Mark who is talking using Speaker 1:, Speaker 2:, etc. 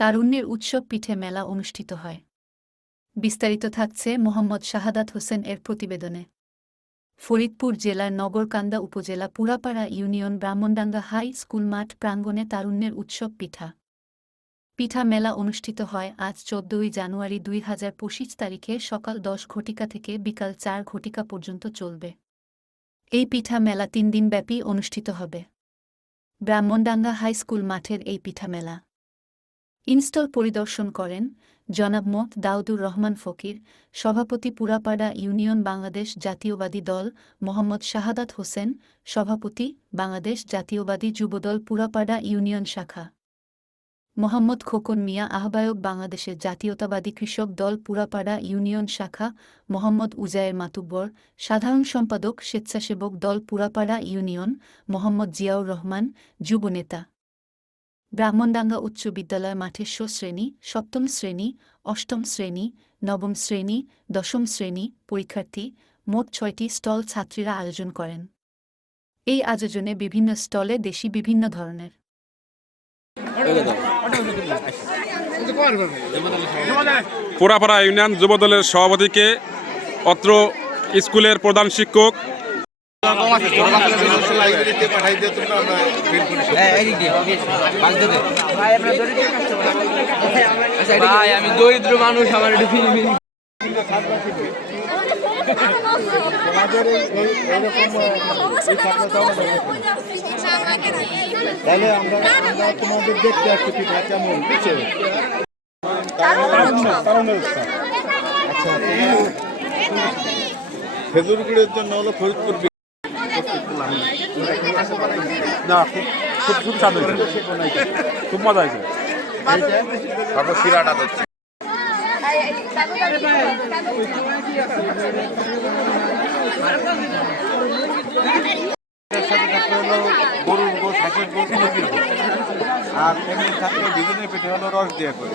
Speaker 1: তারুণ্যের উৎসব পিঠে মেলা অনুষ্ঠিত হয়। বিস্তারিত থাকছে মোহাম্মদ শাহাদাত হোসেন এর প্রতিবেদনে। ফরিদপুর জেলার নগরকান্দা উপজেলা Purapara union Brahmandanga high school মাঠ প্রাঙ্গণে তারুণ্যের উৎসব পিঠা। পিঠা মেলা অনুষ্ঠিত হয় আজ চোদ্দই জানুয়ারি দুই হাজার পঁচিশ তারিখে সকাল দশ ঘটিকা থেকে বিকাল চার ঘটিকা পর্যন্ত চলবে। এই পিঠা মেলা তিন দিনব্যাপী অনুষ্ঠিত হবে। ব্রাহ্মণডাঙ্গা হাই স্কুল মাঠের এই পিঠা মেলা ইনস্টল পরিদর্শন করেন জনাব মত দাউদুর রহমান ফকির, সভাপতি পুরাপাড়া ইউনিয়ন বাংলাদেশ জাতীয়বাদী দল মোহাম্মদ শাহাদাত হোসেন, সভাপতি বাংলাদেশ জাতীয়বাদী যুবদল পুরাপাড়া ইউনিয়ন শাখা। মোহাম্মদ খোকন মিয়া আহ্বায়ক বাংলাদেশের জাতীয়তাবাদী কৃষক দল পুরাপাড়া ইউনিয়ন শাখা মোহাম্মদ উজায়ের মাতুব্বর, সাধারণ সম্পাদক স্বেচ্ছাসেবক দল পুরাপাড়া ইউনিয়ন মোহাম্মদ জিয়াউর রহমান যুবনেতা ব্রাহ্মণডাঙ্গা উচ্চ বিদ্যালয় মাঠে ষ শ্রেণি, সপ্তম শ্রেণি, অষ্টম শ্রেণি, নবম শ্রেণি, দশম শ্রেণি পরীক্ষার্থী মোট ছয়টি স্টল ছাত্রীরা আয়োজন করেন। এই আয়োজনে বিভিন্ন স্টলে দেশি বিভিন্ন ধরনের।
Speaker 2: পোড়াপাড়া ইউনিয়ন যুবদলের সভাপতিকে অত্র স্কুলের প্রধান শিক্ষক
Speaker 3: আমি দরিদ্র মানুষ, আমার
Speaker 4: আমাদের তাহলে আমরা তোমাদের দেখতে আসছি পিঠা কেমন খেজুর গুড়ের জন্য হলো ফরিদপুর
Speaker 2: না খুব খুব খুব স্বাদ হয়েছে। খুব মজা হয়েছে।
Speaker 4: তারপর শিরাটা দিচ্ছে এর থাকতে হলো গরুর গোস হাঁসের গোস মুরগির গোস আর এমনি থাকলে বিভিন্ন পিঠে হলো রস দিয়ে করে।